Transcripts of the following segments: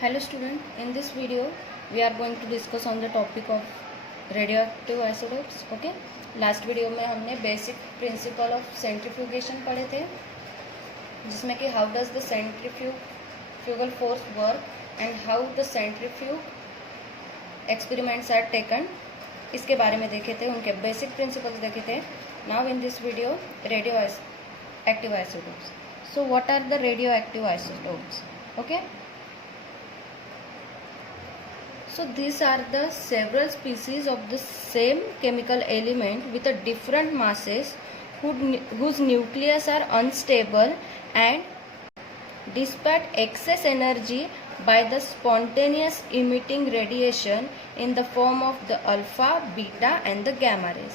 Hello student, in this video we are going to discuss on the topic of radioactive isotopes. Okay, last video में हमने basic principle of centrifugation पढ़े थे, जिसमें कि how does the centrifugal force work and how the centrifuge experiments are taken, इसके बारे में देखे थे, उनके बेसिक प्रिंसिपल्स देखे थे. Now in this video radio active isotopes. So what are the radio active isotopes? Okay, so these are the several species of the same chemical element with a different masses whose nucleus are unstable and dissipate excess energy by the spontaneous emitting radiation in the form of the alpha, beta and the gamma rays.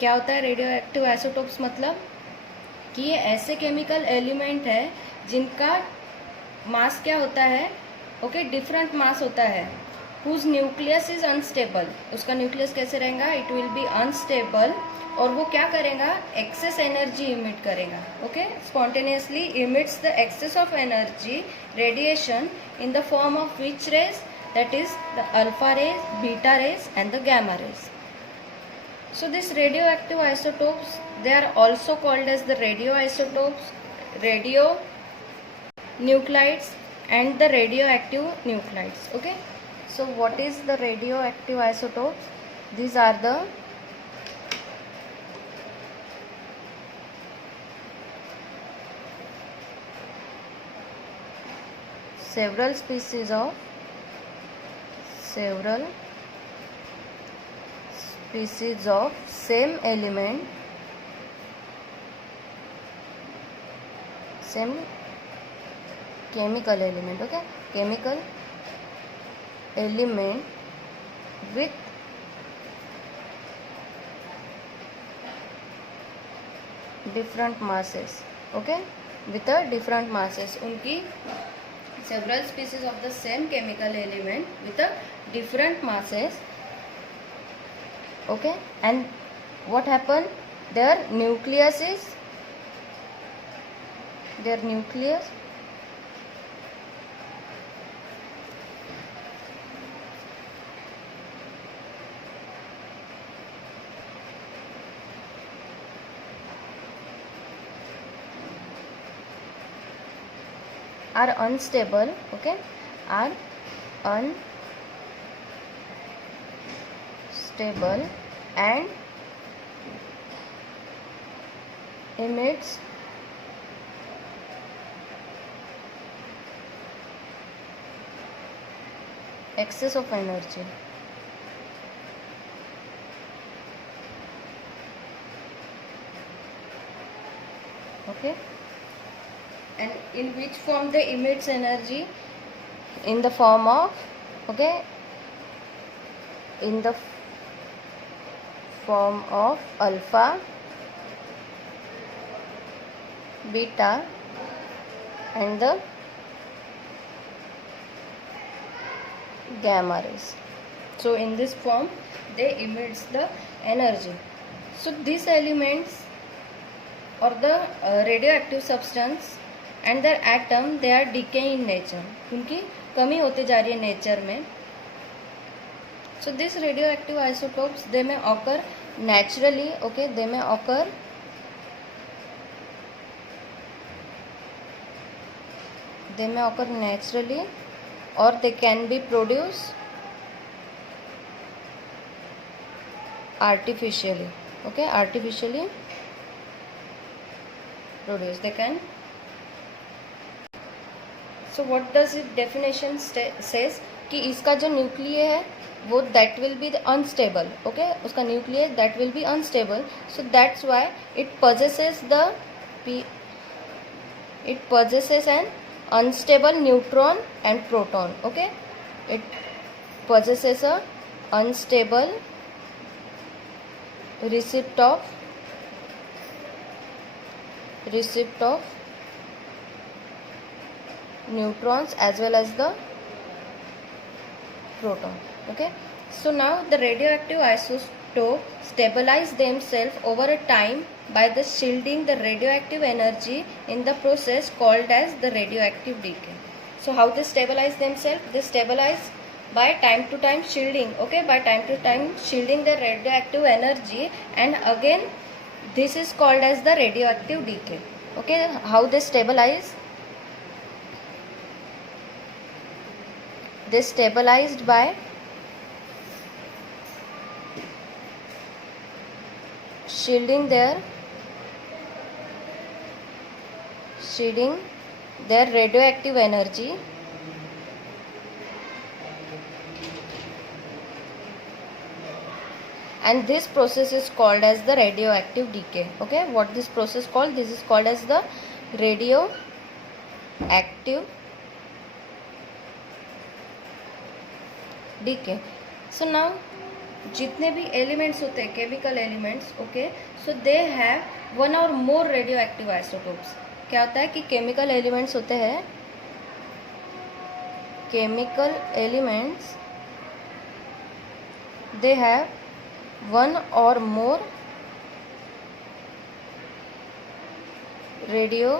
क्या होता है radio active isotopes? मतलब कि ये ऐसे chemical element है जिनका मास क्या होता है? ओके, डिफरेंट मास होता है. Whose nucleus is unstable. उसका न्यूक्लियस कैसे रहेगा? It will be unstable. और वो क्या करेगा? एक्सेस एनर्जी इमिट करेगा. Okay, spontaneously emits the excess of energy radiation in the form of which rays? That is the alpha rays, beta rays and the gamma rays. So this radioactive isotopes, they are also called as the radioisotopes, radionuclides and the radioactive nuclides. Okay, so what is the radioactive isotopes? These are the several species of same element, same chemical element. Okay, chemical element with different masses. Okay, with a different masses. उनकी several species of the same chemical element with a different masses. Okay, and what happened? Their nucleus are unstable. Okay, are unstable and emits excess of energy. Okay, and in which form they emits energy? In the form of, okay, in the form of alpha, beta and the gamma rays. So in this form they emits the energy. So these elements or the radioactive substance and their atom, they are decaying in nature. उनकी कमी होती जा रही है नेचर में. So these radioactive isotopes, they may occur naturally. Okay, they may occur naturally or they can be produced artificially. Okay, artificially produced they can. So what does it definition says? कि इसका जो न्यूक्लिय है वो that will be unstable. Okay, उसका nucleus that will be unstable. So that's why it possesses an unstable neutron and proton. Okay, it possesses a unstable receipt of neutrons as well as the proton. Okay, so now the radioactive isotope stabilize themselves over a time by the shielding the radioactive energy in the process called as the radioactive decay. So how they stabilize themselves? They stabilize by time to time shielding, okay, by time to time shielding the radioactive energy, and again this is called as the radioactive decay. Okay, how they stabilize? They stabilized by shielding their radioactive energy and this process is called as the radioactive decay. Okay, what this process called? This is called as the radioactive decay. So now जितने भी एलिमेंट्स होते हैं chemical elements, okay, so they have one or more radio active isotopes. क्या होता है कि chemical elements होते हैं, chemical elements they have one or more radio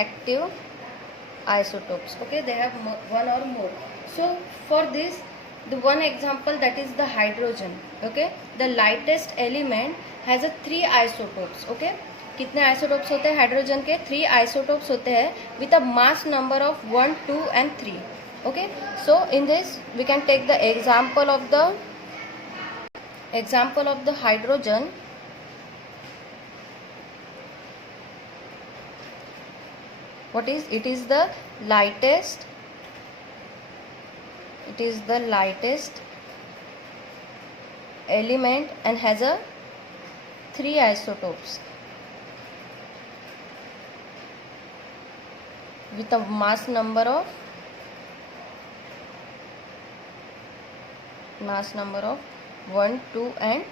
active isotopes. Okay, they have one or more. So for this, the one example, that is the hydrogen. Okay, the lightest element has a 3 isotopes. Okay, कितने isotopes होते हैं हाइड्रोजन के? 3 isotopes होते हैं with a mass number of 1, 2 and 3. Okay, so in this we can take the example of the hydrogen. What is it? Is the lightest element and has a 3 isotopes with a mass number of 1, 2 and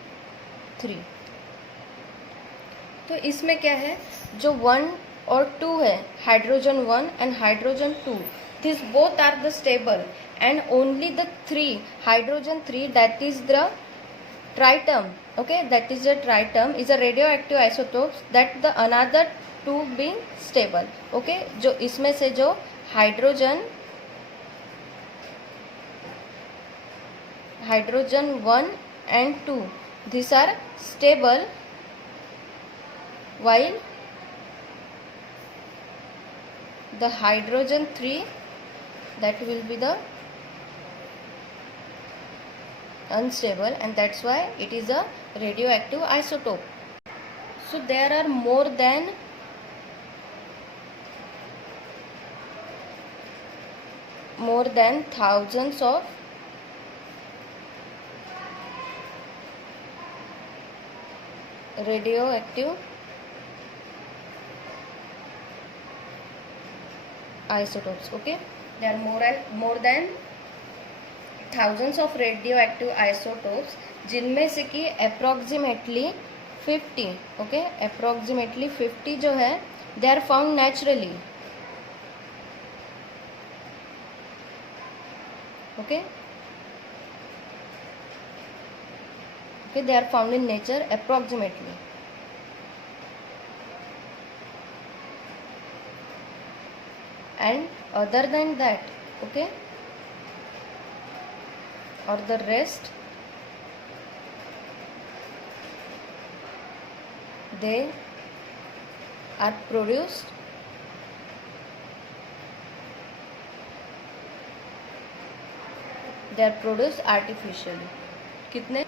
3. तो इसमें क्या है, जो 1 और 2 है, hydrogen 1 and hydrogen 2, this both are the stable, and only the 3 hydrogen 3, that is the tritium. Okay, that is the tritium is a radioactive isotope that the another 2 being stable. Okay, जो इसमें से जो hydrogen 1 and 2, these are stable, while the hydrogen 3, that will be the unstable, and that's why it is a radioactive isotope. So there are more than thousands of radioactive isotopes. Okay, there are more than thousands of radioactive isotopes, जिनमें से कि approximately 50, okay, approximately 50 जो है, they are found naturally. Okay, they are found in nature approximately. And other than that, okay, or the rest, they are produced artificially. कितने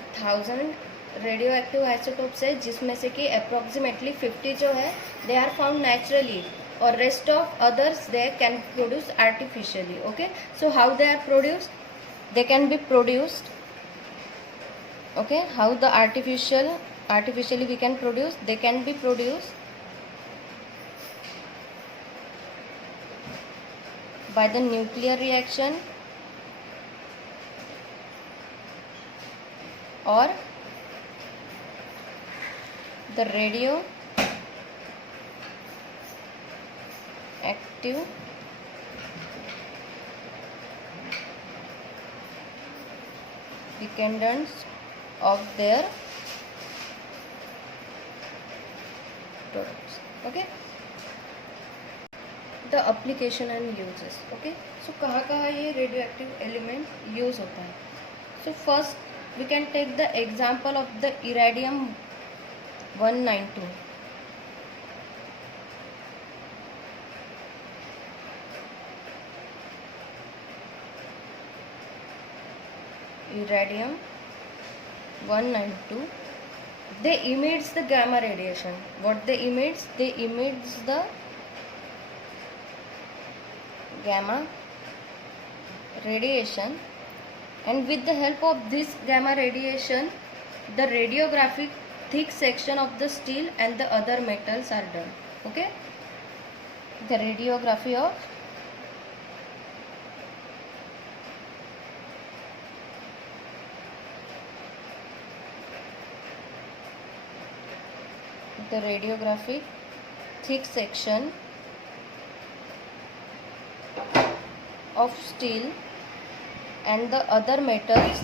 1000 radio active isotopes है, जिसमें से कि अप्रोक्सीमेटली 50 जो है दे आर फाउंड नेचुरली, और rest of others they can produce artificially. Okay, so how they are produced? They can be produced. Okay, how the artificially we can produce? They can be produced by the nuclear reaction or the radioactive dependence of their products. Okay, the application and uses. Okay, so कहाँ कहाँ ये radioactive element use होता है. So first we can take the example of the iridium 192. Irradium 192, they emits the gamma radiation. What they emits? They emits the gamma radiation, and with the help of this gamma radiation, the radiographic thick section of the steel and the other metals are done. Okay, the radiography of the radiographic thick section of steel and the other metals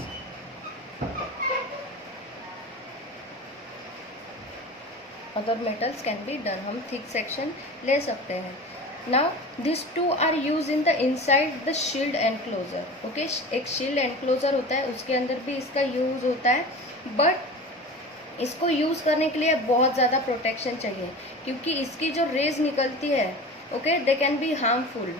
can be done. हम thick section ले सकते हैं. Now these two are used in the inside the shield enclosure. Okay, एक shield enclosure होता है, उसके अंदर भी इसका यूज होता है, बट इसको यूज़ करने के लिए बहुत ज़्यादा प्रोटेक्शन चाहिए, क्योंकि इसकी जो रेज निकलती है, ओके, दे कैन बी हार्मफुल.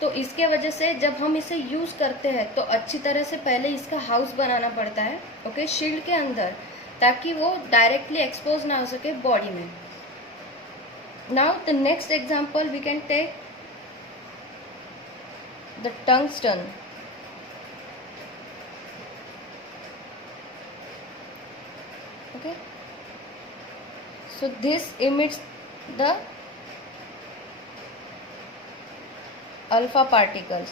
तो इसके वजह से जब हम इसे यूज़ करते हैं तो अच्छी तरह से पहले इसका हाउस बनाना पड़ता है, ओके, शील्ड के अंदर, ताकि वो डायरेक्टली एक्सपोज ना हो सके बॉडी में. Now the next example we can take the tungsten. Okay, so this emits the alpha particles.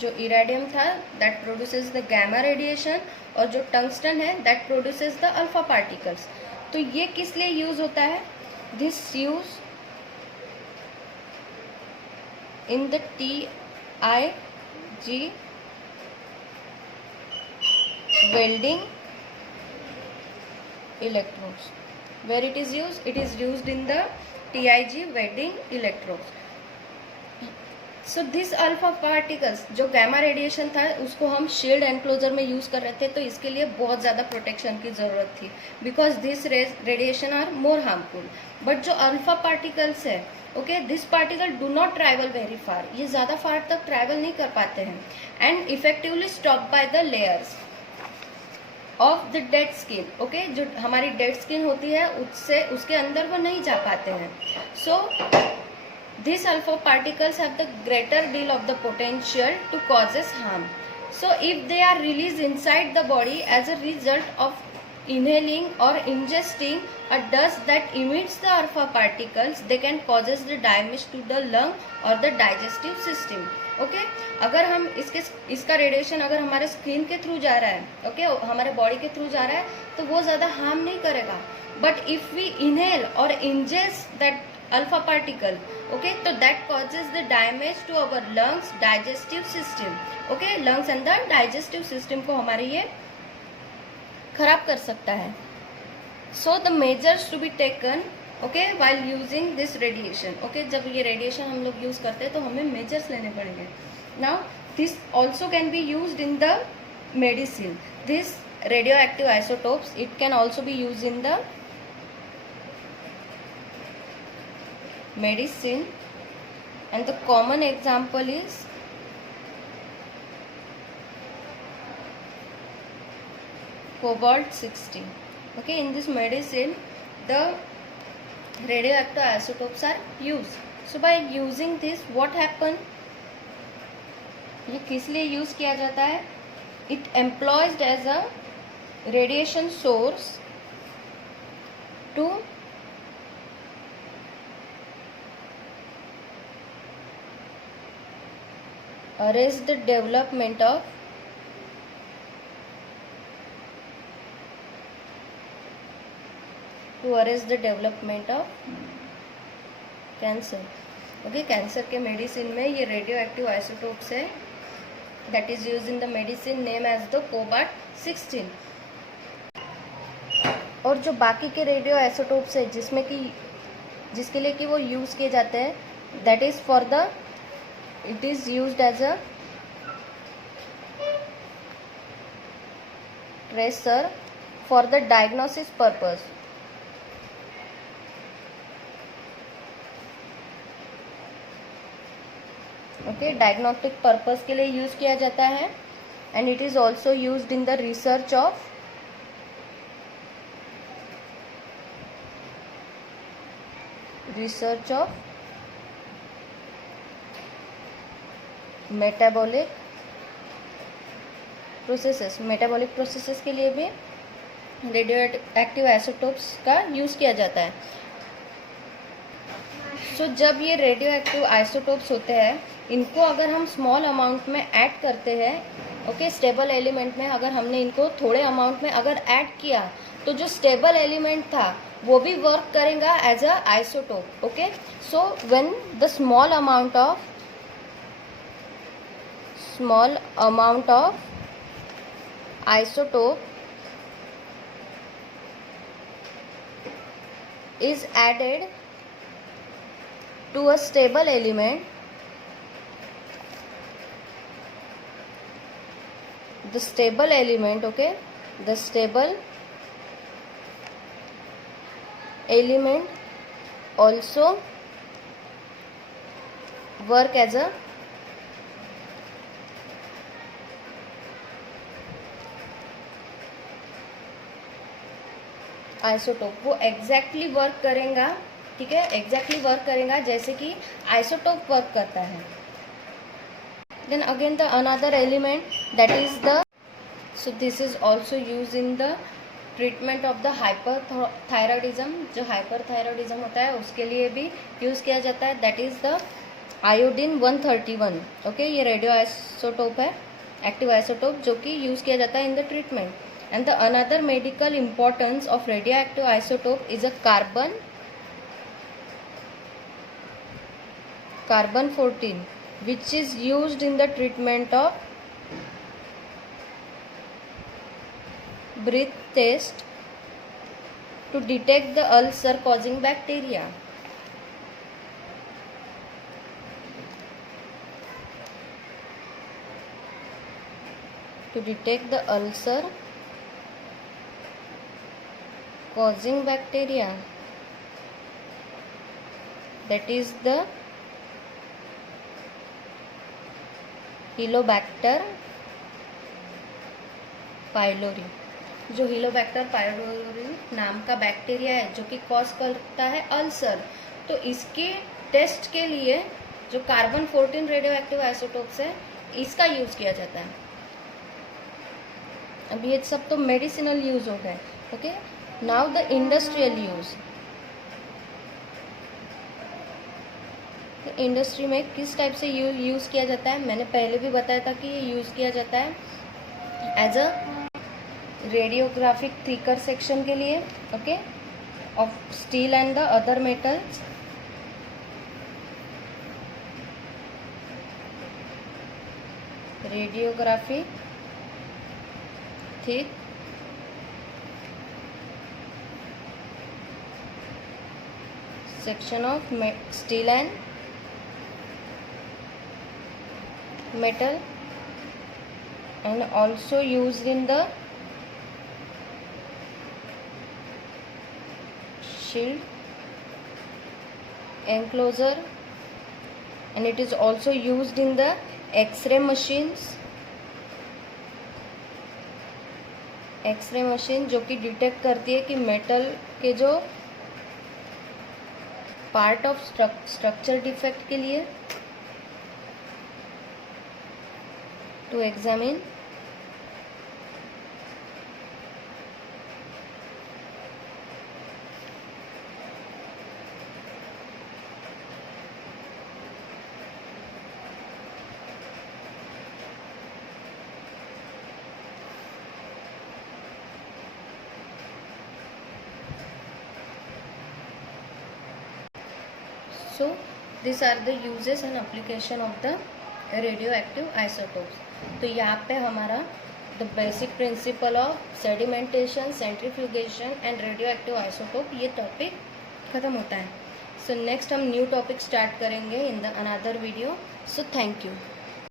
जो इरेडियम था that produces the gamma radiation, और जो टंगस्टन है that produces the alpha particles. तो ये किस लिए यूज होता है? This use in the TIG welding electrodes. Where it is used? It is used in the TIG welding electrodes. So this alpha particles, जो gamma radiation था, उसको हम shield enclosure में यूज कर रहे थे, तो इसके लिए बहुत ज़्यादा प्रोटेक्शन की ज़रूरत थी, because this radiation are more harmful. But जो alpha particles है, okay, this particle do not travel very far. ये ज़्यादा far तक travel नहीं कर पाते हैं, and effectively stopped by the layers of the dead skin. Okay, जो हमारी डेड स्किन होती है उसके अंदर वो नहीं जा पाते हैं. So this alpha particles have the greater deal of the potential to causes harm. So if they are release inside the body as a result of inhaling or ingesting a dust that emits the alpha particles, they can causes the damage to the lung or the digestive system. Okay, अगर हम इसका रेडिएशन अगर हमारे स्किन के थ्रू जा रहा है, ओके, हमारे बॉडी के थ्रू जा रहा है, तो वो ज़्यादा हार्म नहीं करेगा. But if we inhale or ingest that alpha particle, okay, तो that causes the damage to our lungs, digestive system. Okay, lungs and the digestive system को हमारे ये खराब कर सकता है. So the measures to be taken, okay, while using this radiation. Okay, जब ये रेडिएशन हम लोग यूज करते हैं तो हमें मेजर्स लेने पड़ेंगे. Now this also can be used in the medicine. This radio active isotopes, it can also be use in the medicine, and the common example is cobalt-60. Okay, in this medicine the radioactive isotopes are used. So by using this what happen, ये किस लिए यूज किया जाता है? It employed as a radiation source to arrest the development of cancer. Okay, cancer के medicine में ये radio active isotopes है, that is use in the medicine name as the कोबाल्ट-16. और जो बाकी के रेडियो आइसोटोप्स है जिसमें कि जिसके लिए कि वो यूज़ किए जाते हैं, that is for the it is used as a tracer for the diagnosis purpose. Okay, diagnostic purpose के लिए यूज़ किया जाता है। And it is also used in the research of metabolic processes के लिए भी रेडियो एक्टिव आइसोटोप्स का use किया जाता है। सो जब ये रेडियो एक्टिव आइसोटोप्स होते हैं, इनको अगर हम स्मॉल अमाउंट में ऐड करते हैं, ओके, स्टेबल एलिमेंट में अगर हमने इनको थोड़े अमाउंट में अगर ऐड किया, तो जो स्टेबल एलिमेंट था वो भी वर्क करेगा as a isotope. Okay, so when the small amount of isotope is added to a stable element, the stable element also work as a isotope. वो एग्जैक्टली वर्क करेगा, ठीक है, एग्जैक्टली वर्क करेगा जैसे कि आइसोटोप वर्क करता है। Then again the another element that is the so this is also use in the treatment of the hyperthyroidism. जो हाइपरथायरॉयडिज्म होता है उसके लिए भी यूज़ किया जाता है, that is the iodine 131। Okay, ये रेडियो आइसोटोप है, एक्टिव आइसोटोप, जो कि यूज़ किया जाता है in the treatment. And the another medical importance of radioactive isotope is a carbon-14, which is used in the treatment of breath test to detect the ulcer causing bacteria. To detect the ulcer causing bacteria, that is the Helicobacter pylori। जो Helicobacter pylori नाम का बैक्टीरिया है जो कि कॉज करता है अल्सर, तो इसके टेस्ट के लिए जो कार्बन 14 रेडियो एक्टिव आइसोटोप्स है, इसका यूज़ किया जाता है। अब ये सब तो मेडिसिनल यूज़ हो गए। Okay, now the industrial use. Industry में किस टाइप से यूज़ किया जाता है, मैंने पहले भी बताया था कि ये यूज़ किया जाता है as a radiographic thicker section के लिए, okay, of steel and the other metals. Radiography thick section of steel and metal, and also used in the shield enclosure, and it is also used in the X-ray machines। X ray machine जो कि डिटेक्ट करती है कि मेटल के जो part of structure defect के लिए, to examine So these are the uses and application of the radioactive isotopes। तो यहाँ पे हमारा the basic principle of sedimentation, centrifugation and radioactive isotope ये टॉपिक ख़त्म होता है। सो नेक्स्ट हम न्यू टॉपिक स्टार्ट करेंगे in the another video. So thank you.